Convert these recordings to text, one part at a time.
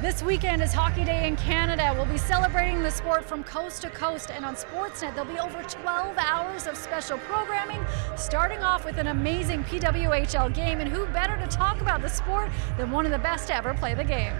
This weekend is Hockey Day in Canada. We'll be celebrating the sport from coast to coast, and on Sportsnet there'll be over 12 hours of special programming, starting off with an amazing PWHL game, and who better to talk about the sport than one of the best to ever play the game.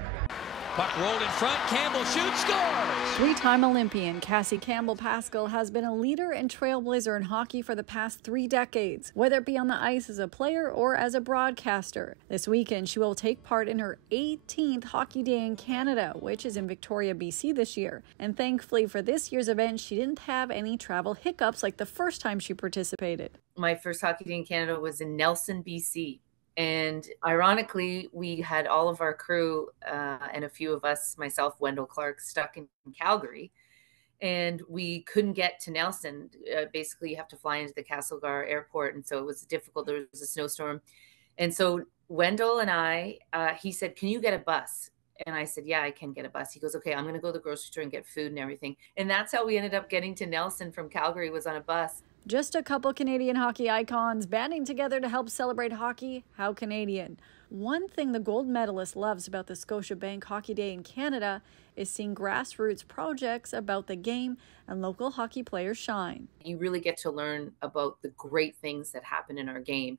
Puck rolled in front, Campbell shoots, scores! Three-time Olympian Cassie Campbell-Pascall has been a leader and trailblazer in hockey for the past 3 decades, whether it be on the ice as a player or as a broadcaster. This weekend, she will take part in her 18th Hockey Day in Canada, which is in Victoria, BC this year. And thankfully for this year's event, she didn't have any travel hiccups like the first time she participated. My first Hockey Day in Canada was in Nelson, BC. And ironically, we had all of our crew and a few of us, myself, Wendell Clark, stuck in Calgary. And we couldn't get to Nelson. Basically, you have to fly into the Castlegar airport. And so it was difficult. There was a snowstorm. And so Wendell and I, he said, "Can you get a bus?" And I said, "Yeah, I can get a bus." He goes, "Okay, I'm going to go to the grocery store and get food and everything." And that's how we ended up getting to Nelson from Calgary, was on a bus. Just a couple Canadian hockey icons banding together to help celebrate hockey. How Canadian. One thing the gold medalist loves about the Scotiabank Hockey Day in Canada is seeing grassroots projects about the game and local hockey players shine. You really get to learn about the great things that happen in our game.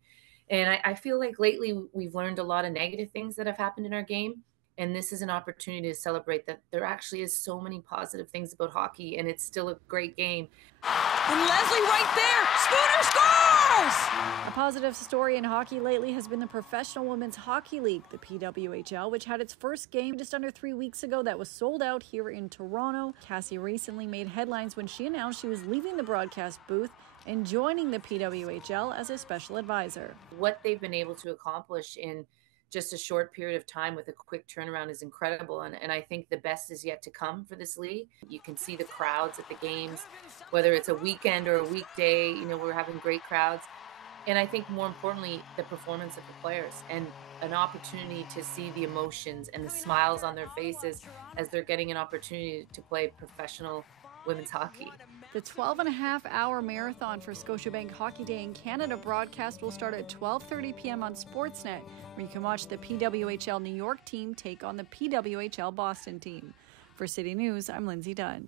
And I feel like lately we've learned a lot of negative things that have happened in our game. And this is an opportunity to celebrate that there actually is so many positive things about hockey, and it's still a great game. And Leslie right there, Spooner scores! A positive story in hockey lately has been the Professional Women's Hockey League, the PWHL, which had its first game just under 3 weeks ago that was sold out here in Toronto. Cassie recently made headlines when she announced she was leaving the broadcast booth and joining the PWHL as a special advisor. What they've been able to accomplish in just a short period of time with a quick turnaround is incredible. And I think the best is yet to come for this league. You can see the crowds at the games, whether it's a weekend or a weekday, we're having great crowds. And I think more importantly, the performance of the players and an opportunity to see the emotions and the smiles on their faces as they're getting an opportunity to play professional women's hockey. The 12.5-hour marathon for Scotiabank Hockey Day in Canada broadcast will start at 12:30 p.m. on Sportsnet, where you can watch the PWHL New York team take on the PWHL Boston team. For City News, I'm Lindsay Dunn.